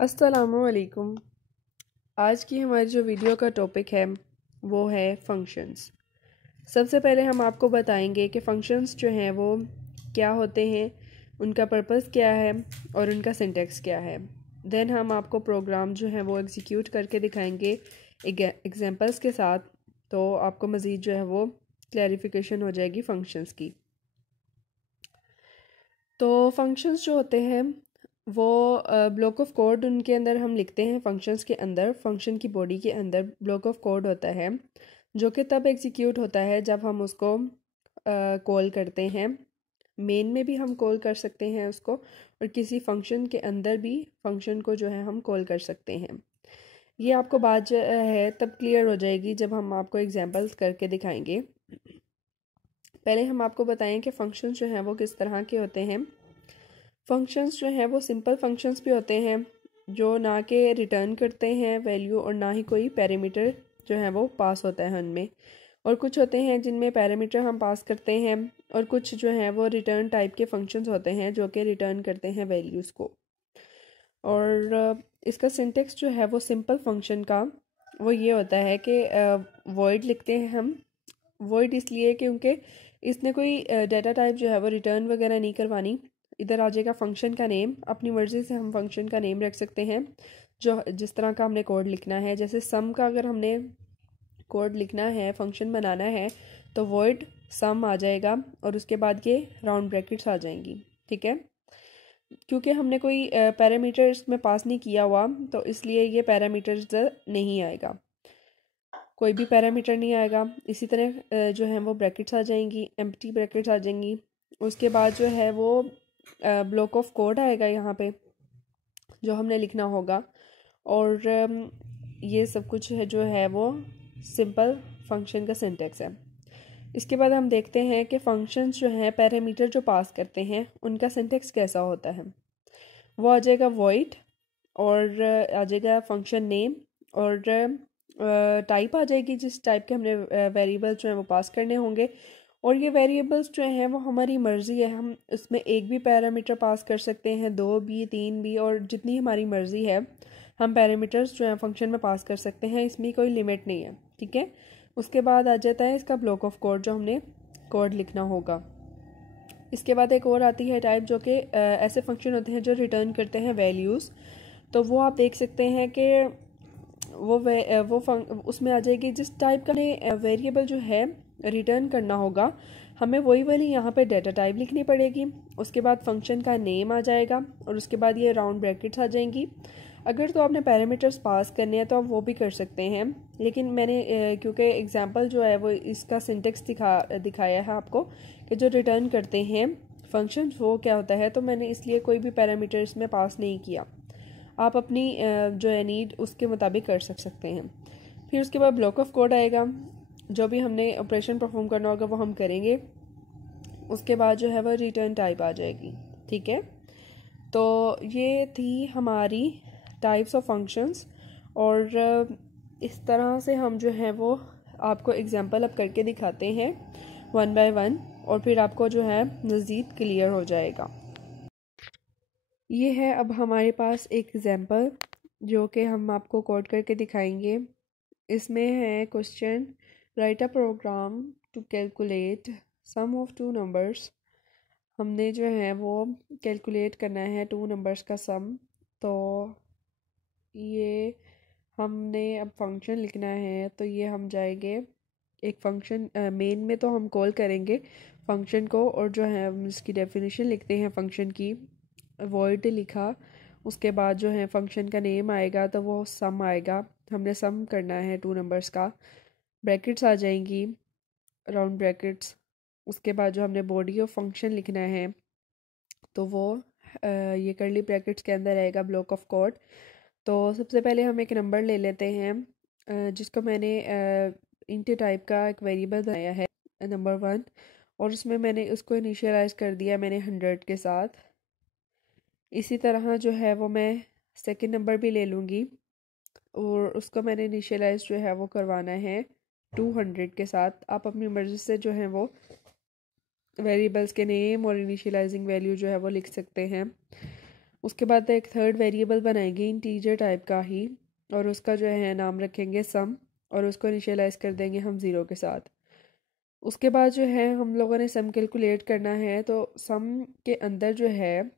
अस्सलामुअलैकुम। आज की हमारी जो वीडियो का टॉपिक है वो है फंक्शंस। सबसे पहले हम आपको बताएंगे कि फंक्शंस जो हैं वो क्या होते हैं, उनका पर्पस क्या है और उनका सिंटैक्स क्या है। देन हम आपको प्रोग्राम जो है वो एग्जीक्यूट करके दिखाएंगे एग्जांपल्स के साथ, तो आपको मज़ीद जो है वो क्लैरिफिकेशन हो जाएगी फंक्शंस की। तो फंक्शंस जो होते हैं वो ब्लॉक ऑफ कोड उनके अंदर हम लिखते हैं। फंक्शंस के अंदर, फंक्शन की बॉडी के अंदर ब्लॉक ऑफ कोड होता है जो कि तब एग्जीक्यूट होता है जब हम उसको कॉल करते हैं। मेन में भी हम कॉल कर सकते हैं उसको, और किसी फंक्शन के अंदर भी फंक्शन को जो है हम कॉल कर सकते हैं। ये आपको बात जो है तब क्लियर हो जाएगी जब हम आपको एग्जांपल्स करके दिखाएंगे। पहले हम आपको बताएं कि फंक्शंस जो हैं वो किस तरह के होते हैं। फंक्शंस जो हैं वो सिंपल फंक्शंस भी होते हैं जो ना के रिटर्न करते हैं वैल्यू, और ना ही कोई पैरामीटर जो है वो पास होता है उनमें। और कुछ होते हैं जिनमें पैरामीटर हम पास करते हैं, और कुछ जो है वो रिटर्न टाइप के फंक्शंस होते हैं जो कि रिटर्न करते हैं वैल्यूज़ को। और इसका सिंटेक्स जो है वो सिंपल फंक्शन का वो ये होता है कि वॉइड लिखते हैं हम। वॉइड इसलिए क्योंकि इसने कोई डाटा टाइप जो है वो रिटर्न वगैरह नहीं करवानी। इधर आ जाएगा फंक्शन का नेम, अपनी मर्ज़ी से हम फंक्शन का नेम रख सकते हैं जो जिस तरह का हमने कोड लिखना है। जैसे सम का अगर हमने कोड लिखना है, फंक्शन बनाना है, तो वॉइड सम आ जाएगा और उसके बाद ये राउंड ब्रैकेट्स आ जाएंगी। ठीक है, क्योंकि हमने कोई पैरामीटर इसमें पास नहीं किया हुआ तो इसलिए ये पैरामीटर्स नहीं आएगा, कोई भी पैरामीटर नहीं आएगा। इसी तरह जो है वो ब्रैकेट्स आ जाएंगी, एम्प्टी ब्रैकेट्स आ जाएंगी। उसके बाद जो है वो ब्लॉक ऑफ कोड आएगा यहाँ पे जो हमने लिखना होगा। और ये सब कुछ है जो है वो सिंपल फंक्शन का सिंटेक्स है। इसके बाद हम देखते हैं कि फंक्शंस जो हैं पैरामीटर जो पास करते हैं उनका सिंटेक्स कैसा होता है। वो आ जाएगा वॉइड, और आ जाएगा फंक्शन नेम, और टाइप आ जाएगी जिस टाइप के हमने वेरिएबल्स जो हैं वो पास करने होंगे। और ये वेरिएबल्स जो हैं वो हमारी मर्ज़ी है, हम इसमें एक भी पैरामीटर पास कर सकते हैं, दो भी, तीन भी, और जितनी हमारी मर्ज़ी है हम पैरामीटर्स जो हैं फंक्शन में पास कर सकते हैं। इसमें कोई लिमिट नहीं है। ठीक है, उसके बाद आ जाता है इसका ब्लॉक ऑफ कोड जो हमने कोड लिखना होगा। इसके बाद एक और आती है टाइप जो कि ऐसे फंक्शन होते हैं जो रिटर्न करते हैं वैल्यूज़। तो वो आप देख सकते हैं कि उसमें आ जाएगी जिस टाइप का वेरिएबल जो है रिटर्न करना होगा, हमें वही वाली यहाँ पे डाटा टाइप लिखनी पड़ेगी। उसके बाद फंक्शन का नेम आ जाएगा और उसके बाद ये राउंड ब्रैकेट्स आ जाएंगी। अगर तो आपने पैरामीटर्स पास करने हैं तो आप वो भी कर सकते हैं, लेकिन मैंने क्योंकि एग्जांपल जो है वो इसका सिंटेक्स दिखाया है आपको कि जो रिटर्न करते हैं फंक्शन वो क्या होता है, तो मैंने इसलिए कोई भी पैरामीटर इसमें पास नहीं किया। आप अपनी जो है नीड उसके मुताबिक कर सकते हैं। फिर उसके बाद ब्लॉक ऑफ कोड आएगा, जो भी हमने ऑपरेशन परफॉर्म करना होगा वो हम करेंगे। उसके बाद जो है वो रिटर्न टाइप आ जाएगी। ठीक है, तो ये थी हमारी टाइप्स ऑफ फंक्शंस। और इस तरह से हम जो है वो आपको एग्जांपल अब करके दिखाते हैं वन बाय वन, और फिर आपको जो है मज़ीद क्लियर हो जाएगा। ये है अब हमारे पास एक एग्जांपल जो कि हम आपको कोड करके दिखाएंगे। इसमें है question, write a program to calculate sum of two numbers. हमने जो है वो कैलकुलेट करना है टू नंबर्स का सम। तो ये हमने अब फंक्शन लिखना है, तो ये हम जाएंगे एक फंक्शन मेन में, तो हम कॉल करेंगे फंक्शन को, और जो है हम इसकी डेफिनेशन लिखते हैं फंक्शन की। वॉइड लिखा, उसके बाद जो है फंक्शन का नेम आएगा तो वो सम आएगा, हमने सम करना है टू नंबर्स का। ब्रैकेट्स आ जाएंगी, राउंड ब्रैकेट्स। उसके बाद जो हमने बॉडी ऑफ फंक्शन लिखना है तो वो ये कर्ली ब्रैकेट्स के अंदर आएगा ब्लॉक ऑफ कोड। तो सबसे पहले हम एक नंबर ले लेते हैं जिसको मैंने इंट टाइप का एक वेरिएबल बनाया है नंबर 1, और उसमें मैंने उसको इनिशियलाइज कर दिया मैंने 100 के साथ। इसी तरह जो है वो मैं सेकंड नंबर भी ले लूँगी और उसको मैंने इनिशियलाइज जो है वो करवाना है 200 के साथ। आप अपनी मर्ज़ी से जो है वो वेरिएबल्स के नेम और इनिशियलाइजिंग वैल्यू जो है वो लिख सकते हैं। उसके बाद एक थर्ड वेरिएबल बनाएंगे इंटीजर टाइप का ही, और उसका जो है नाम रखेंगे सम, और उसको इनिशियलाइज कर देंगे हम ज़ीरो के साथ। उसके बाद जो है हम लोगों ने सम कैलकुलेट करना है, तो सम के अंदर जो है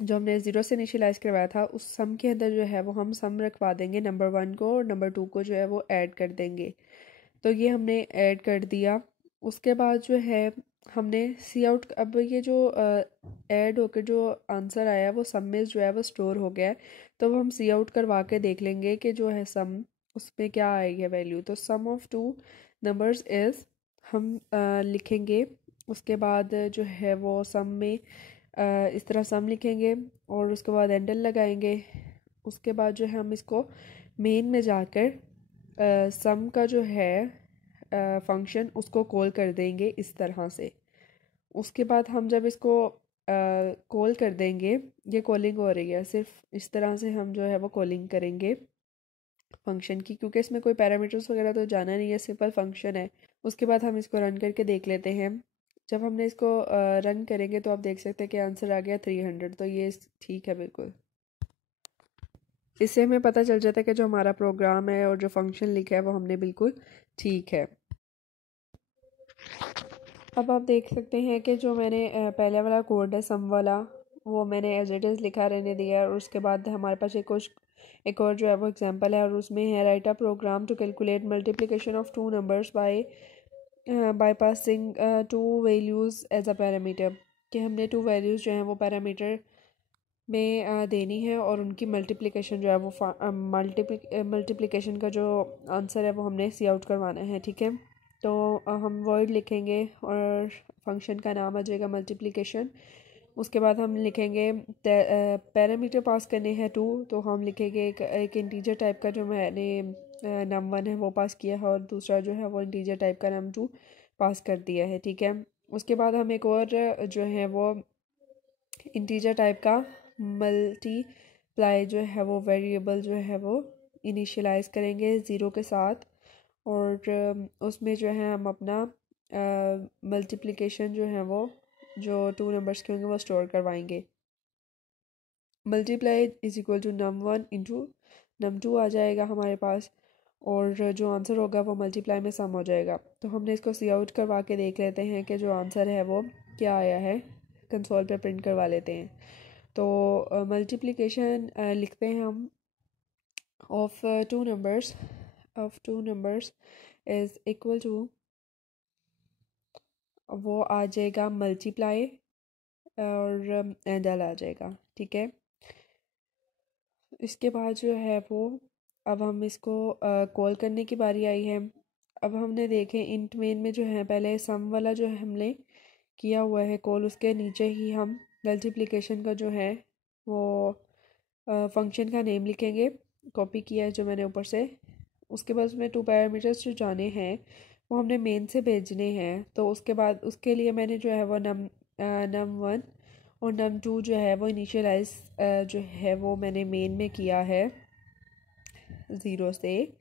जो हमने ज़ीरो से इनिशियलाइज करवाया था उस सम के अंदर जो है वो हम सम रखवा देंगे नंबर 1 को, और नंबर 2 को जो है वो ऐड कर देंगे। तो ये हमने ऐड कर दिया। उसके बाद जो है हमने सी आउट, अब ये जो ऐड होकर जो आंसर आया वो सम में जो है वो स्टोर हो गया है। तो अब हम सी आउट करवा के देख लेंगे कि जो है सम उसमें क्या आई है वैल्यू। तो सम ऑफ टू नंबर्स इज़ हम लिखेंगे। उसके बाद जो है वो सम में इस तरह सम लिखेंगे और उसके बाद एंडल लगाएंगे। उसके बाद जो है हम इसको मेन में जाकर सम का जो है फंक्शन उसको कॉल कर देंगे इस तरह से। उसके बाद हम जब इसको कॉल कर देंगे, ये कॉलिंग हो रही है, सिर्फ इस तरह से हम जो है वो कॉलिंग करेंगे फंक्शन की, क्योंकि इसमें कोई पैरामीटर्स वगैरह तो जाना नहीं है, सिंपल फंक्शन है। उसके बाद हम इसको रन करके देख लेते हैं। जब हमने इसको रन करेंगे तो आप देख सकते हैं कि आंसर आ गया 300। तो ये ठीक है बिल्कुल। इससे हमें पता चल जाता है कि जो हमारा प्रोग्राम है और जो फंक्शन लिखा है वो हमने बिल्कुल ठीक है। अब आप देख सकते हैं कि जो मैंने पहले वाला कोड है सम वाला, वो मैंने एज इट इज़ लिखा रहने दिया है। और उसके बाद हमारे पास एक और जो है वो एग्जांपल है, और उसमें है write a program to calculate multiplication of two numbers by passing two values as a parameter. कि हमने टू वैल्यूज़ जो हैं वो पैरामीटर में देनी है, और उनकी मल्टीप्लिकेशन जो है वो मल्टीप्लिकेशन का जो आंसर है वो हमने सी आउट करवाना है। ठीक है, तो हम वर्ड लिखेंगे और फंक्शन का नाम आ जाएगा मल्टीप्लिकेशन। उसके बाद हम लिखेंगे पैरामीटर पास करने हैं टू, तो हम लिखेंगे एक इंटीजर टाइप का जो मैंने नम वन है वो पास किया है, और दूसरा जो है वो इंटीजर टाइप का नम टू पास कर दिया है। ठीक है, उसके बाद हम एक और जो है वो इंटीजर टाइप का मल्टीप्लाई जो है वो वेरिएबल जो है वो इनिशियलाइज करेंगे ज़ीरो के साथ, और उसमें जो है हम अपना मल्टीप्लिकेशन जो है वो जो टू नंबर्स के होंगे वो स्टोर करवाएंगे। Multiply is equal to num one into num two आ जाएगा हमारे पास, और जो आंसर होगा वो मल्टीप्लाई में सम हो जाएगा। तो हमने इसको सी आउट करवा के देख लेते हैं कि जो आंसर है वो क्या आया है, कंसोल पे प्रिंट करवा लेते हैं। तो मल्टीप्लिकेशन लिखते हैं हम of two numbers is equal to, वो आ जाएगा मल्टीप्लाई और एंडल आ जाएगा। ठीक है, इसके बाद जो है वो अब हम इसको कॉल करने की बारी आई है। अब हमने देखे इंट मेन में जो है पहले सम वाला जो है हमने किया हुआ है कॉल, उसके नीचे ही हम मल्टीप्लिकेशन का जो है वो फंक्शन का नेम लिखेंगे, कॉपी किया है जो मैंने ऊपर से। उसके बाद उसमें टू पैरामीटर्स जो जाने हैं वो हमने मेन से भेजने हैं। तो उसके बाद उसके लिए मैंने जो है वो नम वन और नम टू जो है वो इनिशियलाइज जो है वो मैंने मेन में किया है ज़ीरो से,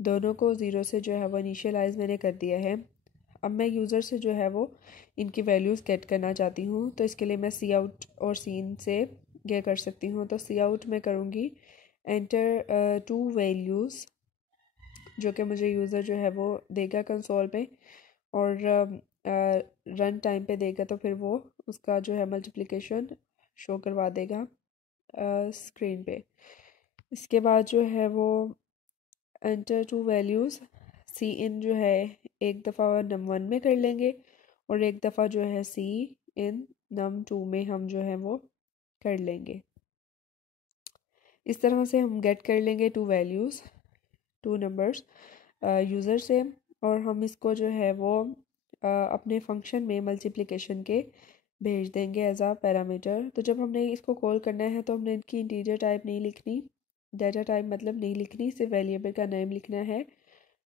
दोनों को ज़ीरो से जो है वो इनिशियलाइज मैंने कर दिया है। अब मैं यूज़र से जो है वो इनकी वैल्यूज़ गेट करना चाहती हूँ, तो इसके लिए मैं सी आउट और सीन से ये कर सकती हूँ। तो सी आउट में करूँगी एंटर टू वैल्यूज़, जो कि मुझे यूज़र जो है वो देगा कंसोल पे, और रन टाइम पे देगा तो फिर वो उसका जो है मल्टीप्लिकेशन शो करवा देगा स्क्रीन पे। इसके बाद जो है वो एंटर टू वैल्यूज़ सी इन जो है एक दफ़ा नम वन में कर लेंगे, और एक दफ़ा जो है सी इन नम टू में हम जो है वो कर लेंगे। इस तरह से हम गेट कर लेंगे two values, two numbers user से, और हम इसको जो है वो अपने फंक्शन में मल्टीप्लिकेशन के भेज देंगे एज आ पैरामीटर। तो जब हमने इसको कॉल करना है तो हमने इनकी इंटीजर टाइप नहीं लिखनी, डाटा टाइप मतलब नहीं लिखनी, सिर्फ वेरिएबल का नेम लिखना है।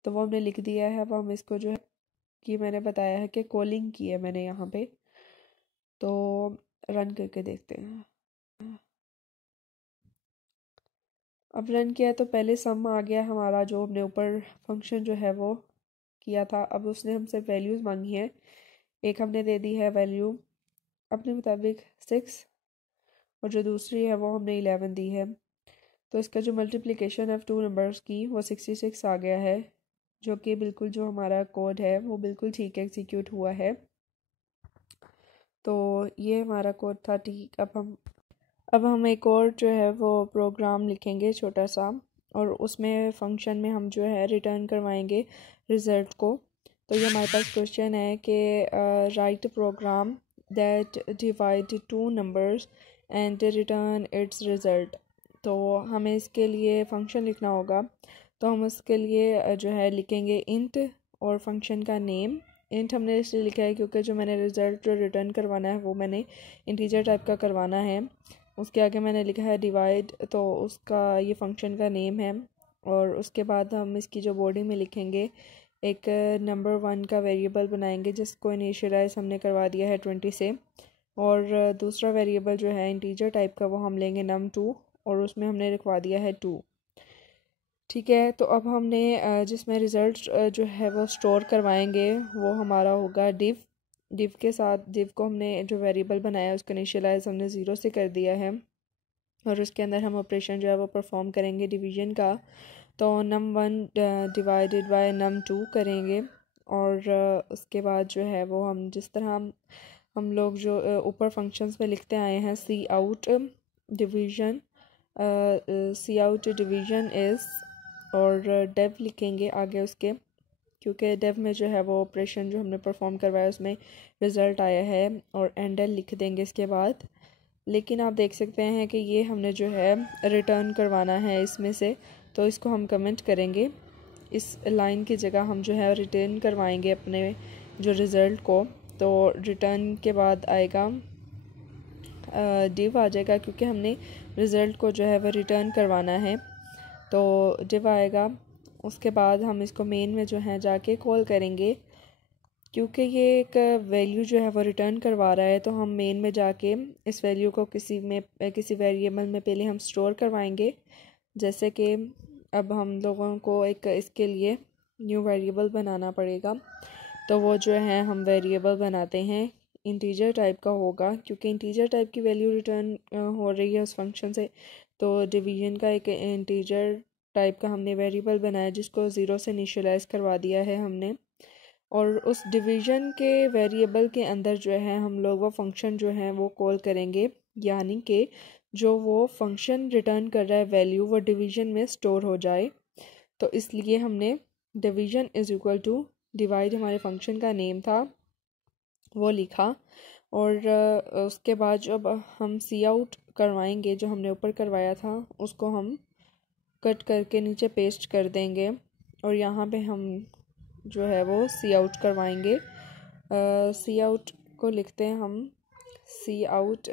तो वो हमने लिख दिया है। अब हम इसको जो है कि मैंने बताया है कि कॉलिंग की है मैंने यहाँ पे, तो रन करके देखते हैं। अब रन किया तो पहले सम आ गया हमारा, जो हमने ऊपर फंक्शन जो है वो किया था। अब उसने हमसे वैल्यूज़ मांगी है, एक हमने दे दी है वैल्यू अपने मुताबिक 6, और जो दूसरी है वो हमने 11 दी है। तो इसका जो मल्टीप्लिकेशन है 2 नंबर्स की वो 66 आ गया है, जो कि बिल्कुल जो हमारा कोड है वो बिल्कुल ठीक एग्जीक्यूट हुआ है। तो ये हमारा कोड था ठीक। अब हम एक और जो है वो प्रोग्राम लिखेंगे छोटा सा, और उसमें फंक्शन में हम जो है रिटर्न करवाएंगे रिज़ल्ट को। तो ये हमारे पास क्वेश्चन है कि write program that divide 2 numbers and return its result. तो हमें इसके लिए फ़ंक्शन लिखना होगा। तो हम उसके लिए जो है लिखेंगे इंट और फंक्शन का नेम। इंट हमने इसलिए लिखा है क्योंकि जो मैंने रिज़ल्ट जो रिटर्न करवाना है वो मैंने इंटीजर टाइप का करवाना है। उसके आगे मैंने लिखा है डिवाइड, तो उसका ये फंक्शन का नेम है। और उसके बाद हम इसकी जो बॉडी में लिखेंगे एक नंबर 1 का वेरिएबल बनाएंगे जिसको इनिशियलाइज हमने करवा दिया है 20 से। और दूसरा वेरिएबल जो है इंटीजर टाइप का वो हम लेंगे num2, और उसमें हमने लिखवा दिया है 2। ठीक है, तो अब हमने जिसमें रिज़ल्ट जो है वो स्टोर करवाएंगे वो हमारा होगा डिव के साथ। डिव को हमने जो वेरिएबल बनाया उसको इनिशियलाइज हमने 0 से कर दिया है, और उसके अंदर हम ऑपरेशन जो है वो परफॉर्म करेंगे डिवीजन का। तो num1 डिवाइडेड बाय num2 करेंगे। और उसके बाद जो है वो हम जिस तरह हम लोग जो ऊपर फंक्शंस में लिखते आए हैं cout division, cout division is, और डेव लिखेंगे आगे उसके, क्योंकि डेव में जो है वो ऑपरेशन जो हमने परफॉर्म करवाया उसमें रिज़ल्ट आया है, और एंडल लिख देंगे इसके बाद। लेकिन आप देख सकते हैं कि ये हमने जो है रिटर्न करवाना है इसमें से, तो इसको हम कमेंट करेंगे। इस लाइन की जगह हम जो है रिटर्न करवाएंगे अपने जो रिज़ल्ट को। तो रिटर्न के बाद आएगा डिव आ जाएगा, क्योंकि हमने रिज़ल्ट को जो है वह रिटर्न करवाना है। तो डिव आएगा। उसके बाद हम इसको मेन में जो है जाके कॉल करेंगे, क्योंकि ये एक वैल्यू जो है वो रिटर्न करवा रहा है। तो हम मेन में जाके इस वैल्यू को किसी वेरिएबल में पहले हम स्टोर करवाएंगे। जैसे कि अब हम लोगों को एक इसके लिए न्यू वेरिएबल बनाना पड़ेगा। तो वो जो है हम वेरिएबल बनाते हैं, इंटीजर टाइप का होगा, क्योंकि इंटीजर टाइप की वैल्यू रिटर्न हो रही है उस फंक्शन से। तो डिवीजन का एक इंटीजर टाइप का हमने वेरिएबल बनाया जिसको 0 से इनिशियलाइज करवा दिया है हमने। और उस डिवीज़न के वेरिएबल के अंदर जो है हम लोग वो फंक्शन जो है वो कॉल करेंगे, यानी कि जो वो फंक्शन रिटर्न कर रहा है वैल्यू वो डिवीज़न में स्टोर हो जाए। तो इसलिए हमने division is equal to divide, हमारे फंक्शन का नेम था, वो लिखा। और उसके बाद जब हम सी आउट करवाएंगे जो हमने ऊपर करवाया था उसको हम कट करके नीचे पेस्ट कर देंगे, और यहाँ पे हम जो है वो सी आउट करवाएंगे। सी आउट को लिखते हैं हम cout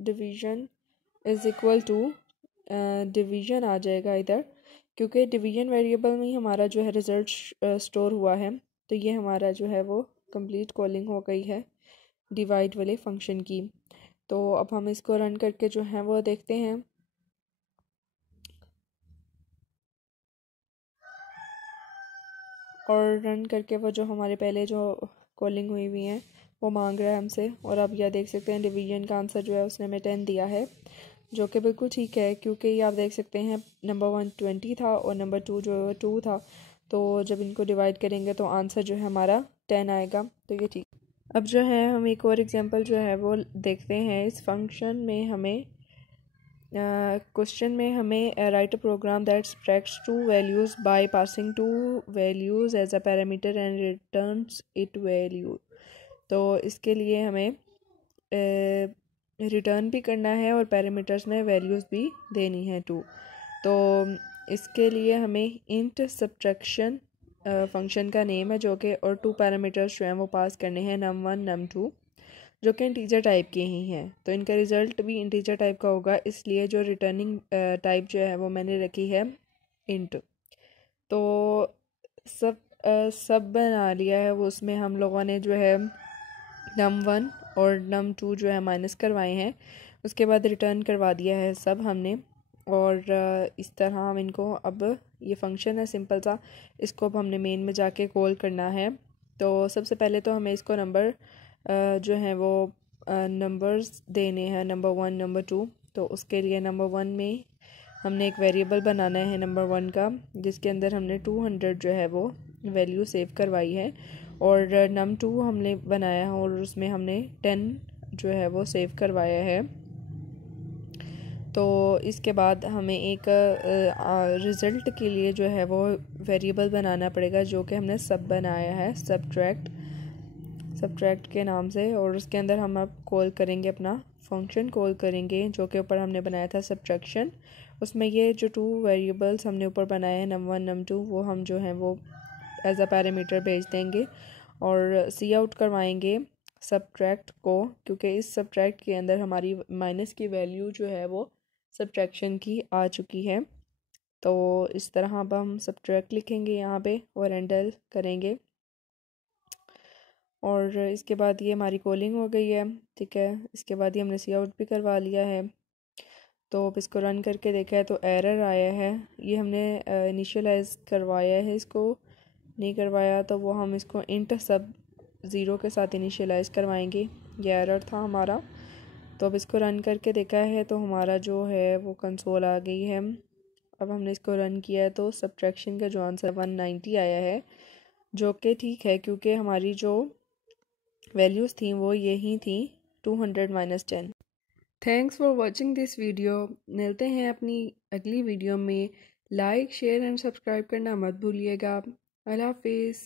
division is equal to division आ जाएगा इधर, क्योंकि डिवीज़न वेरिएबल में ही हमारा जो है रिज़ल्ट स्टोर हुआ है। तो ये हमारा जो है वो कंप्लीट कॉलिंग हो गई है डिवाइड वाले फंक्शन की। तो अब हम इसको रन करके जो है वो देखते हैं। और रन करके वो जो हमारे पहले जो कॉलिंग हुई हुई हैं वो मांग रहा है हमसे। और अब यह देख सकते हैं डिवीजन का आंसर जो है उसने हमें 10 दिया है, जो कि बिल्कुल ठीक है, क्योंकि ये आप देख सकते हैं नंबर 1 20 था और नंबर 2 जो 2 था। तो जब इनको डिवाइड करेंगे तो आंसर जो है हमारा 10 आएगा। तो ये ठीक। अब जो है हम एक और एग्जांपल जो है वो देखते हैं। इस फंक्शन में हमें क्वेश्चन में हमें write a program that subtracts two values by passing two values as a parameter and returns it value. तो इसके लिए हमें रिटर्न भी करना है और पैरामीटर्स में वैल्यूज़ भी देनी है 2। तो इसके लिए हमें इंट सब्ट्रैक्शन फंक्शन का नेम है जो कि, और 2 पैरामीटर्स जो हैं वो पास करने हैं num1 num2, जो कि इंटीजर टाइप के ही हैं। तो इनका रिज़ल्ट भी इंटीजर टाइप का होगा, इसलिए जो रिटर्निंग टाइप जो है वो मैंने रखी है इंट। तो सब बना लिया है वो, उसमें हम लोगों ने जो है num1 और num2 जो है माइनस करवाए हैं। उसके बाद रिटर्न करवा दिया है सब हमने। और इस तरह हम इनको, अब ये फंक्शन है सिंपल सा, इसको अब हमने मेन में जाके कॉल करना है। तो सबसे पहले तो हमें इसको नंबर जो है वो नंबर्स देने हैं, नंबर 1 नंबर 2। तो उसके लिए नंबर 1 में हमने एक वेरिएबल बनाना है नंबर 1 का, जिसके अंदर हमने 200 जो है वो वैल्यू सेव करवाई है, और नम 2 हमने बनाया है और उसमें हमने 10 जो है वो सेव करवाया है। तो इसके बाद हमें एक रिज़ल्ट के लिए जो है वो वेरिएबल बनाना पड़ेगा, जो कि हमने सब बनाया है सब्ट्रैक्ट के नाम से, और उसके अंदर हम अब कॉल करेंगे अपना फंक्शन कॉल करेंगे, जो कि ऊपर हमने बनाया था सब्ट्रैक्शन। उसमें ये जो 2 वेरिएबल्स हमने ऊपर बनाए हैं num 1 num 2, वो हम जो हैं वो एज अ पैरामीटर भेज देंगे और सी आउट करवाएंगे सब्ट्रैक्ट को, क्योंकि इस सब्ट्रैक्ट के अंदर हमारी माइनस की वैल्यू जो है वो सब्ट्रैक्शन की आ चुकी है। तो इस तरह अब हम सब्ट्रैक्ट लिखेंगे यहाँ पे और एंटर करेंगे, और इसके बाद ये हमारी कॉलिंग हो गई है। ठीक है, इसके बाद ये हमने सी आउट भी करवा लिया है। तो अब इसको रन करके देखा है तो एरर आया है। ये हमने इनिशियलाइज करवाया है, इसको नहीं करवाया तो वो हम इसको इंट सब 0 के साथ इनिशियलाइज करवाएंगे। ये एरर था हमारा। तो अब इसको रन करके देखा है तो हमारा जो है वो कंसोल आ गई है। अब हमने इसको रन किया है तो सब्ट्रैक्शन का जो आंसर 190 आया है, जो कि ठीक है, क्योंकि हमारी जो वैल्यूज़ थी वो यही थी 200 - 10। Thanks for watching this video. मिलते हैं अपनी अगली वीडियो में। लाइक शेयर एंड सब्सक्राइब करना मत भूलिएगा। अल्लाह हाफिज़।